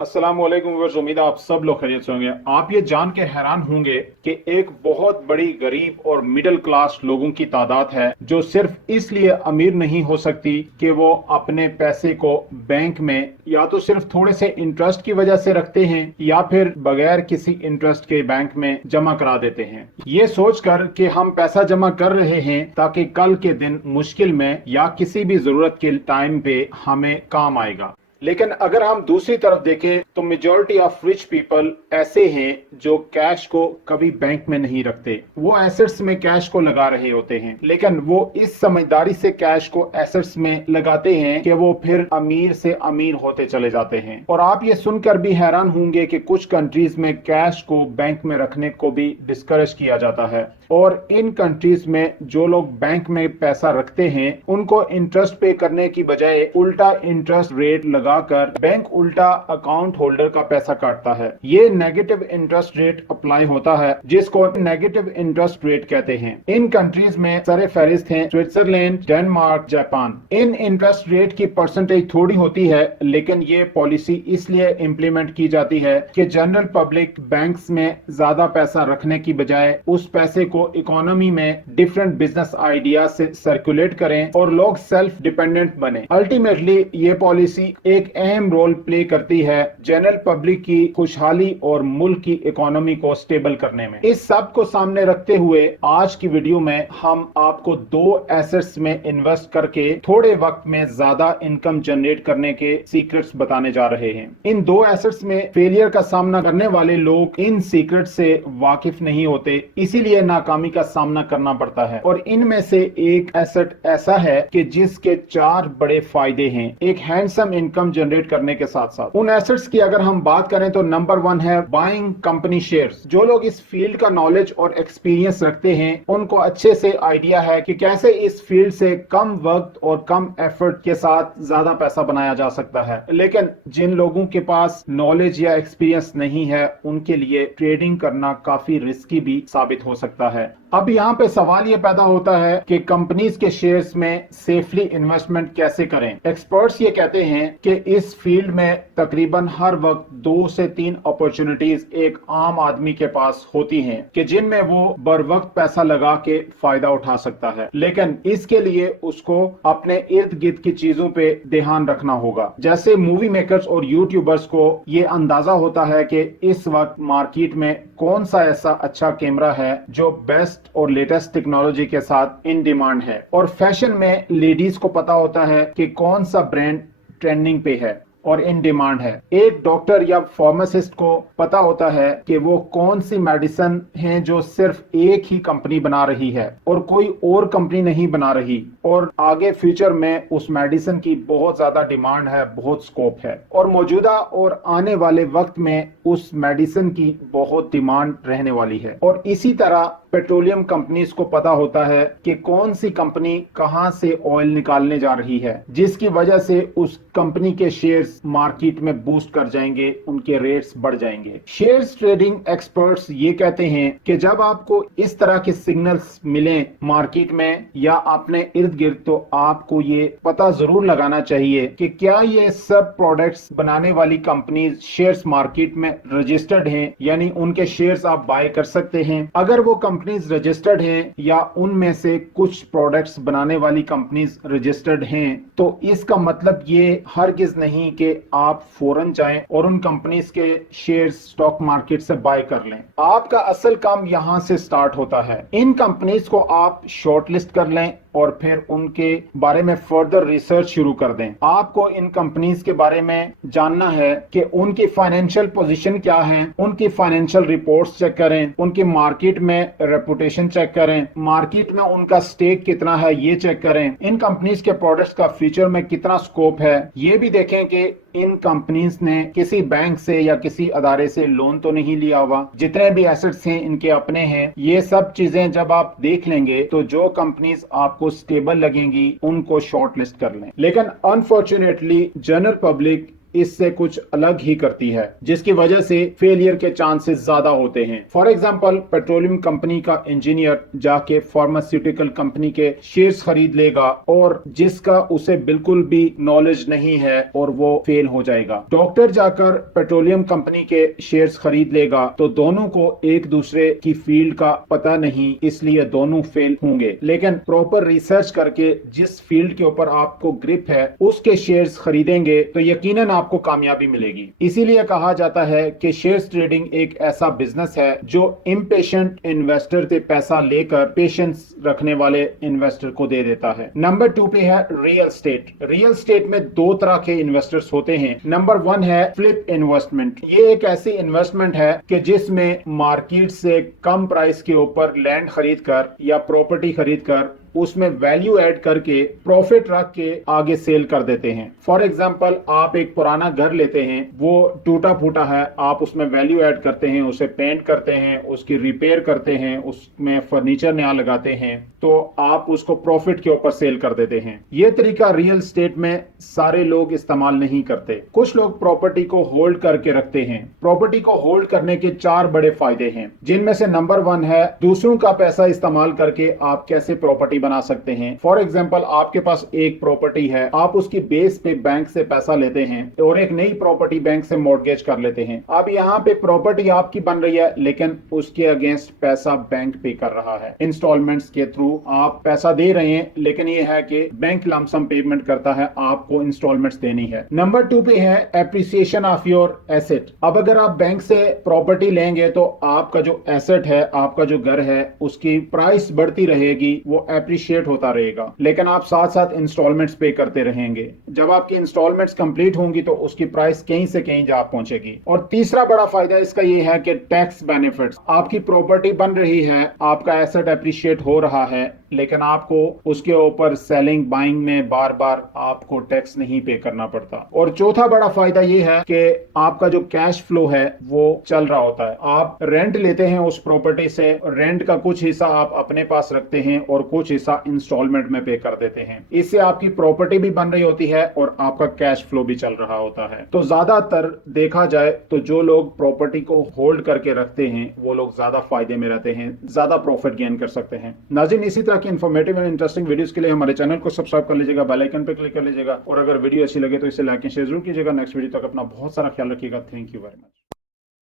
अस्सलाम वालेकुम व्यूअर्स, उम्मीद है आप सब लोग खैरियत से होंगे। आप ये जान के हैरान होंगे कि एक बहुत बड़ी गरीब और मिडिल क्लास लोगों की तादाद है जो सिर्फ इसलिए अमीर नहीं हो सकती कि वो अपने पैसे को बैंक में या तो सिर्फ थोड़े से इंटरेस्ट की वजह से रखते हैं या फिर बगैर किसी इंटरेस्ट के बैंक में जमा करा देते हैं, ये सोचकर कि हम पैसा जमा कर रहे हैं ताकि कल के दिन मुश्किल में या किसी भी जरूरत के टाइम पे हमें काम आएगा। लेकिन अगर हम दूसरी तरफ देखें तो मेजॉरिटी ऑफ रिच पीपल ऐसे हैं जो कैश को कभी बैंक में नहीं रखते। वो एसेट्स में कैश को लगा रहे होते हैं, लेकिन वो इस समझदारी से कैश को एसेट्स में लगाते हैं कि वो फिर अमीर से अमीर होते चले जाते हैं। और आप ये सुनकर भी हैरान होंगे कि कुछ कंट्रीज में कैश को बैंक में रखने को भी डिस्करेज किया जाता है, और इन कंट्रीज में जो लोग बैंक में पैसा रखते हैं उनको इंटरेस्ट पे करने की बजाय उल्टा इंटरेस्ट रेट लगाकर बैंक उल्टा अकाउंट होल्डर का पैसा काटता है। ये नेगेटिव इंटरेस्ट रेट अप्लाई होता है जिसको नेगेटिव इंटरेस्ट रेट कहते हैं। इन कंट्रीज में सरे फहरिस्त हैं स्विट्जरलैंड, डेनमार्क, जापान। इन इंटरेस्ट रेट की परसेंटेज थोड़ी होती है, लेकिन ये पॉलिसी इसलिए इम्प्लीमेंट की जाती है कि जनरल पब्लिक बैंक्स में ज्यादा पैसा रखने की बजाय उस पैसे को इकोनॉमी में डिफरेंट बिजनेस आइडिया से सर्कुलेट करें और लोग सेल्फ डिपेंडेंट बने। अल्टीमेटली ये पॉलिसी एक अहम रोल प्ले करती है जनरल पब्लिक की खुशहाली और मुल्क की इकोनॉमी को स्टेबल करने में। इस सब को सामने रखते हुए आज की वीडियो में हम आपको दो एसेट्स में इन्वेस्ट करके थोड़े वक्त में ज्यादा इनकम जनरेट करने के सीक्रेट्स बताने जा रहे हैं। इन दो एसेट्स में फेलियर का सामना करने वाले लोग इन सीक्रेट से वाकिफ नहीं होते, इसीलिए नाकामी का सामना करना पड़ता है। और इनमें से एक एसेट ऐसा है कि जिसके 4 बड़े फायदे हैं एक हैंडसम इनकम जनरेट करने के साथ साथ। उन एसेट्स की अगर हम बात करें तो नंबर 1 है बाइंग कंपनी शेयर्स। जो लोग इस फील्ड का नॉलेज और एक्सपीरियंस रखते हैं उनको अच्छे से आइडिया है कि कैसे इस फील्ड से कम वक्त और कम एफर्ट के साथ ज्यादा पैसा बनाया जा सकता है। लेकिन जिन लोगों के पास नॉलेज या एक्सपीरियंस नहीं है उनके लिए ट्रेडिंग करना काफी रिस्की भी साबित हो सकता है। अब यहाँ पे सवाल ये पैदा होता है कि कंपनीज के शेयर्स में सेफली इन्वेस्टमेंट कैसे करें। एक्सपर्ट्स ये कहते हैं कि इस फील्ड में तकरीबन हर वक्त 2 से 3 अपॉर्चुनिटीज एक आम आदमी के पास होती हैं कि जिनमें वो बर वक्त पैसा लगा के फायदा उठा सकता है, लेकिन इसके लिए उसको अपने इर्द गिर्द की चीजों पे ध्यान रखना होगा। जैसे मूवी मेकर्स और यूट्यूबर्स को ये अंदाजा होता है कि इस वक्त मार्केट में कौन सा ऐसा अच्छा कैमरा है जो बेस्ट और लेटेस्ट टेक्नोलॉजी के साथ इन डिमांड है, और फैशन में लेडीज को पता होता है कि कौन सा ब्रांड ट्रेंडिंग पे है और इन डिमांड है। एक डॉक्टर या फार्मासिस्ट को पता होता है कि वो कौन सी मेडिसिन है जो सिर्फ एक ही कंपनी बना रही है और कोई और कंपनी नहीं बना रही, और आगे फ्यूचर में उस मेडिसिन की बहुत ज्यादा डिमांड है, बहुत स्कोप है, और मौजूदा और आने वाले वक्त में उस मेडिसिन की बहुत डिमांड रहने वाली है। और इसी तरह पेट्रोलियम कंपनीज को पता होता है कि कौन सी कंपनी कहां से ऑयल निकालने जा रही है, जिसकी वजह से उस कंपनी के शेयर्स मार्केट में बूस्ट कर जाएंगे, उनके रेट्स बढ़ जाएंगे। शेयर्स ट्रेडिंग एक्सपर्ट्स ये कहते हैं कि जब आपको इस तरह के सिग्नल्स मिलें मार्केट में या अपने इर्द गिर्द, तो आपको ये पता जरूर लगाना चाहिए कि क्या ये सब प्रोडक्ट्स बनाने वाली कंपनीज शेयर्स मार्केट में रजिस्टर्ड हैं, यानी उनके शेयर्स आप बाय कर सकते हैं। अगर वो कंपनीज रजिस्टर्ड हैं या उनमें से कुछ प्रोडक्ट्स बनाने वाली कंपनीज रजिस्टर्ड हैं, तो इसका मतलब ये हरगिज नहीं कि आप फौरन जाएं और उन कंपनीज के शेयर्स स्टॉक मार्केट से बाय कर लें। आपका असल काम यहां से स्टार्ट होता है। इन कंपनीज को आप शॉर्टलिस्ट कर लें और फिर उनके बारे में फर्दर रिसर्च शुरू कर दें। आपको इन कंपनीज के बारे में जानना है कि उनकी फाइनेंशियल पोजीशन क्या है, उनकी फाइनेंशियल रिपोर्ट्स चेक करें, उनकी मार्केट में रेपुटेशन चेक करें, मार्केट में उनका स्टेक कितना है ये चेक करें, इन कंपनीज के प्रोडक्ट्स का फ्यूचर में कितना स्कोप है ये भी देखें कि इन कंपनीज ने किसी बैंक से या किसी अदारे से लोन तो नहीं लिया हुआ, जितने भी एसेट्स हैं इनके अपने हैं। ये सब चीजें जब आप देख लेंगे तो जो कंपनीज आपको स्टेबल लगेंगी उनको शॉर्ट लिस्ट कर लें। लेकिन अनफॉर्चुनेटली जनरल पब्लिक इससे कुछ अलग ही करती है, जिसकी वजह से फेलियर के चांसेस ज्यादा होते हैं। फॉर एग्जांपल, पेट्रोलियम कंपनी का इंजीनियर जाके फार्मास्यूटिकल कंपनी के शेयर्स खरीद लेगा और जिसका उसे बिल्कुल भी नॉलेज नहीं है और वो फेल हो जाएगा। डॉक्टर जाकर पेट्रोलियम कंपनी के शेयर्स खरीद लेगा तो दोनों को एक दूसरे की फील्ड का पता नहीं, इसलिए दोनों फेल होंगे। लेकिन प्रॉपर रिसर्च करके जिस फील्ड के ऊपर आपको ग्रिप है उसके शेयर्स खरीदेंगे तो यकीनन आपको कामयाबी मिलेगी। इसीलिए कहा जाता है कि शेयर्स ट्रेडिंग एक ऐसा बिजनेस है जो इम्पेशेंट इन्वेस्टर से पैसा लेकर पेशेंस रखने वाले इन्वेस्टर को दे देता है। नंबर 2 पे है रियल स्टेट। रियल स्टेट में दो तरह के इन्वेस्टर्स होते हैं। नंबर 1 है फ्लिप इन्वेस्टमेंट। ये एक ऐसी इन्वेस्टमेंट है कि जिसमें मार्केट से कम प्राइस के ऊपर लैंड खरीद कर या प्रॉपर्टी खरीद कर उसमें वैल्यू ऐड करके प्रॉफिट रख के आगे सेल कर देते हैं। फॉर एग्जांपल, आप एक पुराना घर लेते हैं, वो टूटा फूटा है, आप उसमें वैल्यू ऐड करते हैं, उसे पेंट करते हैं, उसकी रिपेयर करते हैं, उसमें फर्नीचर नया लगाते हैं, तो आप उसको प्रॉफिट के ऊपर सेल कर देते हैं। ये तरीका रियल स्टेट में सारे लोग इस्तेमाल नहीं करते। कुछ लोग प्रॉपर्टी को होल्ड करके रखते हैं। प्रॉपर्टी को होल्ड करने के 4 बड़े फायदे हैं, जिनमें से नंबर 1 है दूसरों का पैसा इस्तेमाल करके आप कैसे प्रॉपर्टी बना सकते हैं। फॉर एग्जांपल, आपके पास एक प्रॉपर्टी है, आप उसकी बेस पे बैंक से पैसा लेते हैं और एक नई प्रॉपर्टी बैंक से मॉर्गेज कर लेते हैं। अब यहाँ पे प्रॉपर्टी आपकी बन रही है, लेकिन उसके अगेंस्ट पैसा बैंक पे कर रहा है। इंस्टॉलमेंट्स के थ्रू आप पैसा दे रहे हैं, लेकिन ये है कि बैंक लमसम पेमेंट करता है, आपको इंस्टॉलमेंट्स देनी है। नंबर 2 पे है एप्रिसिएशन ऑफ योर एसेट। अब अगर आप बैंक से प्रॉपर्टी लेंगे तो आपका जो एसेट है, आपका जो घर है, उसकी प्राइस बढ़ती रहेगी, वो एप्रिशिएट होता रहेगा, लेकिन आप साथ साथ इंस्टॉलमेंट्स पे करते रहेंगे। जब आपकी इंस्टॉलमेंट्स कंप्लीट होंगी तो उसकी प्राइस कहीं से कहीं जा पहुंचेगी। और तीसरा बड़ा फायदा इसका ये है कि टैक्स बेनिफिट्स। आपकी प्रॉपर्टी बन रही है, आपका एसेट एप्रिशिएट हो रहा है, लेकिन आपको उसके ऊपर सेलिंग बाइंग में बार बार आपको टैक्स नहीं पे करना पड़ता। और चौथा बड़ा फायदा ये है कि आपका जो कैश फ्लो है वो चल रहा होता है। आप रेंट लेते हैं उस प्रॉपर्टी से, रेंट का कुछ हिस्सा आप अपने पास रखते हैं और कुछ हिस्सा इंस्टॉलमेंट में पे कर देते हैं। इससे आपकी प्रॉपर्टी भी बन रही होती है और आपका कैश फ्लो भी चल रहा होता है। तो ज्यादातर देखा जाए तो जो लोग प्रॉपर्टी को होल्ड करके रखते हैं वो लोग ज्यादा फायदे में रहते हैं, ज्यादा प्रॉफिट गेन कर सकते हैं। नाज़रीन, इसी तरह की इन्फॉर्मेटिव एंड इंटरेस्टिंग वीडियोस के लिए हमारे चैनल को सब्सक्राइब कर लीजिएगा, बेल आइकन पे क्लिक कर लीजिएगा और अगर वीडियो अच्छी लगे तो इसे लाइक एंड शेयर जरूर कीजिएगा। नेक्स्ट वीडियो तक अपना बहुत सारा ख्याल रखिएगा। Thank you very much.